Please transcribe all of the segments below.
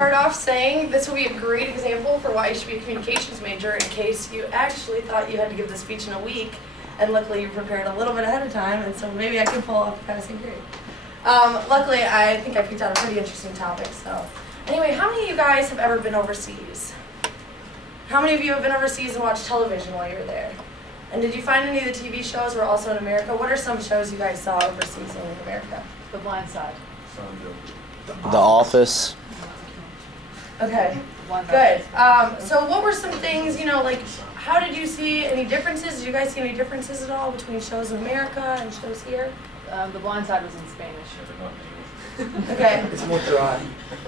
Start off saying this will be a great example for why you should be a communications major in case you actually thought you had to give the speech in a week, and luckily you prepared a little bit ahead of time, and so maybe I can pull off a passing grade. Luckily, I think I picked out a pretty interesting topic. So, anyway, how many of you guys have ever been overseas? How many of you have been overseas and watched television while you were there? And did you find any of the TV shows were also in America? What are some shows you guys saw overseas in America? The Blind Side. The Office. Okay, good. So what were some things, like, how did you see any differences? Did you guys see any differences at all between shows in America and shows here? The Blind Side was in Spanish. Okay. It's more dry.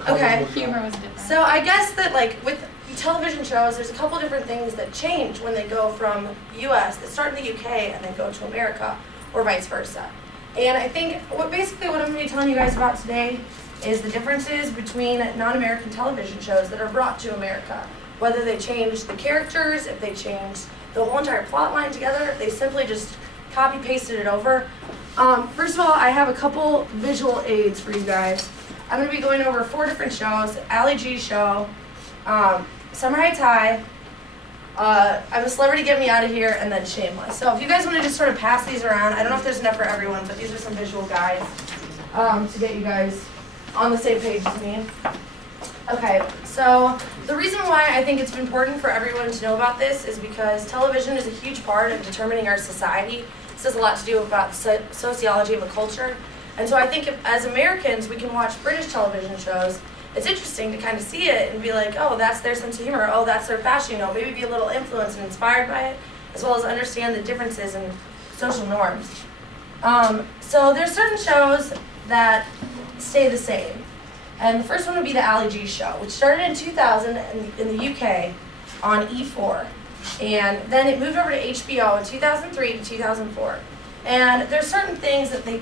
Okay. Humor was different. So I guess that, like, with television shows, there's a couple different things that change when they go from U.S., that start in the U.K. and then go to America, or vice versa. And I think basically what I'm going to be telling you guys about today is the differences between non-American television shows that are brought to America. Whether they change the characters, if they change the whole entire plot line together, if they simply just copy-pasted it over. First of all, I have a couple visual aids for you guys. I'm going to be going over 4 different shows: Ali G's show, Summer Heights High, I'm a Celebrity, Get Me Out of Here, and then Shameless. So if you guys want to just sort of pass these around, I don't know if there's enough for everyone, but these are some visual guides to get you guys on the same page as me. Okay, so the reason why I think it's important for everyone to know about this is because television is a huge part of determining our society. This has a lot to do about the sociology of a culture. And so I think if, as Americans, we can watch British television shows, it's interesting to kind of see it and be like, oh, that's their sense of humor, oh, that's their fashion, maybe be a little influenced and inspired by it, as well as understand the differences in social norms. So there's certain shows that stay the same. And the first one would be the Ali G show, which started in 2000 in the UK on E4. And then it moved over to HBO in 2003 to 2004. And there's certain things that they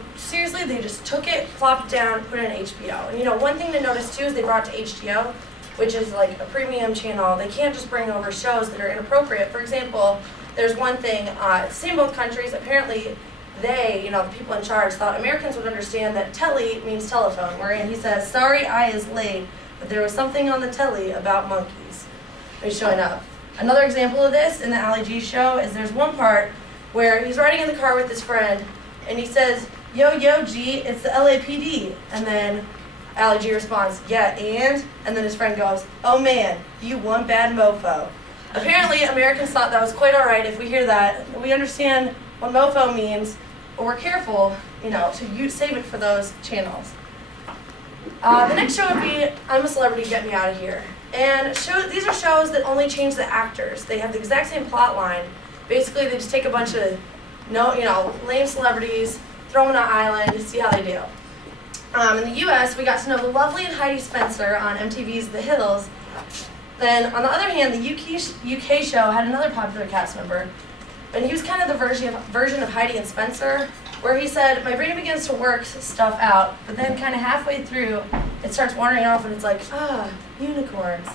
just took it, plopped it down, put it in HBO. And one thing to notice too is they brought it to HBO, which is like a premium channel. They can't just bring over shows that are inappropriate. For example, there's one thing, it's seen in both countries. Apparently they, the people in charge, thought Americans would understand that telly means telephone, wherein he says, sorry, I is late, but there was something on the telly about monkeys. They're showing up. Another example of this in the Ali G show is there's one part where he's riding in the car with his friend, and he says, yo, G, it's the LAPD. And then Ali G responds, yeah, and then his friend goes, oh man, you one bad mofo. Apparently, Americans thought that was quite all right if we hear that. We understand what mofo means, but we're careful, to save it for those channels. The next show would be I'm a Celebrity, Get Me Out of Here. And these are shows that only change the actors. They have the exact same plot line. Basically, they just take a bunch of lame celebrities, throw them on an island, see how they do. In the U.S., we got to know the lovely and Heidi Spencer on MTV's The Hills. Then, on the other hand, the UK show had another popular cast member, and he was kind of the version of Heidi and Spencer, where he said, my brain begins to work stuff out, but then kind of halfway through, it starts wandering off, and it's like, unicorns.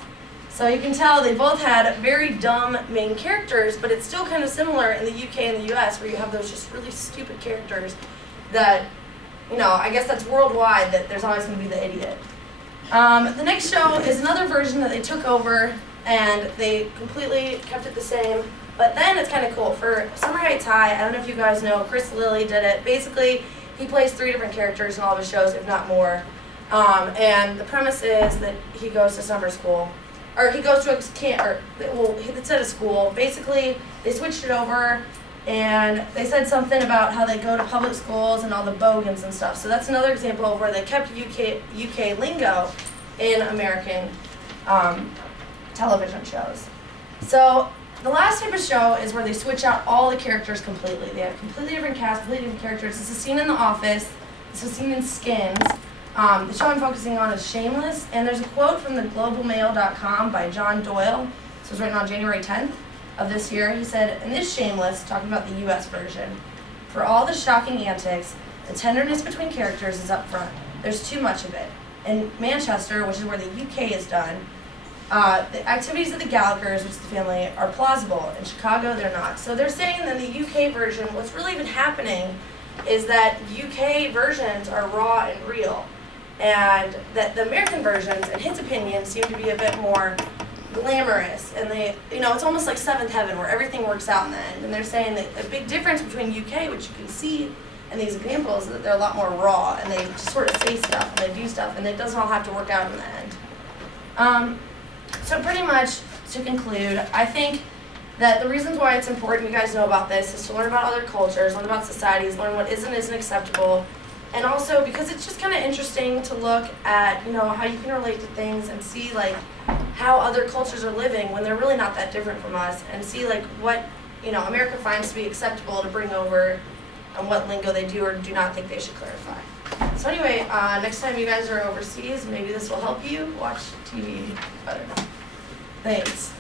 So you can tell they both had very dumb main characters, but it's still kind of similar in the UK and the US, where you have those just really stupid characters that, I guess that's worldwide, that there's always going to be the idiot. The next show is another version that they took over, and they completely kept it the same. But then it's kind of cool. For Summer Heights High, I don't know if you guys know, Chris Lilly did it. Basically, he plays 3 different characters in all of his shows, if not more. And the premise is that he goes to summer school. Or he goes to it's at a school. Basically, they switched it over, and they said something about how they go to public schools and all the bogans and stuff. So that's another example of where they kept UK lingo in American television shows. So the last type of show is where they switch out all the characters completely. They have completely different cast, completely different characters. This is seen in The Office. This is seen in Skins. The show I'm focusing on is Shameless, and there's a quote from the globalmail.com by John Doyle. This was written on January 10th of this year. He said, in this Shameless, talking about the US version, for all the shocking antics, the tenderness between characters is up front. There's too much of it. In Manchester, which is where the UK is done, the activities of the Gallaghers, which is the family, are plausible. In Chicago, they're not. So they're saying that in the UK version, what's really been happening is that UK versions are raw and real. and that the American versions, in his opinion, seem to be a bit more glamorous, and they, you know, it's almost like Seventh Heaven where everything works out in the end. And they're saying that the big difference between UK, which you can see in these examples, is that they're a lot more raw, and they just sort of say stuff and they do stuff, and it doesn't all have to work out in the end. So pretty much to conclude, I think that the reasons why it's important you guys know about this is to learn about other cultures, learn about societies, learn what is and isn't acceptable, and also because it's just kind of interesting to look at, you know, how you can relate to things and see like how other cultures are living when they're really not that different from us, and see like what, you know, America finds to be acceptable to bring over and what lingo they do or do not think they should clarify. So anyway, next time you guys are overseas, maybe this will help you watch TV better. Thanks.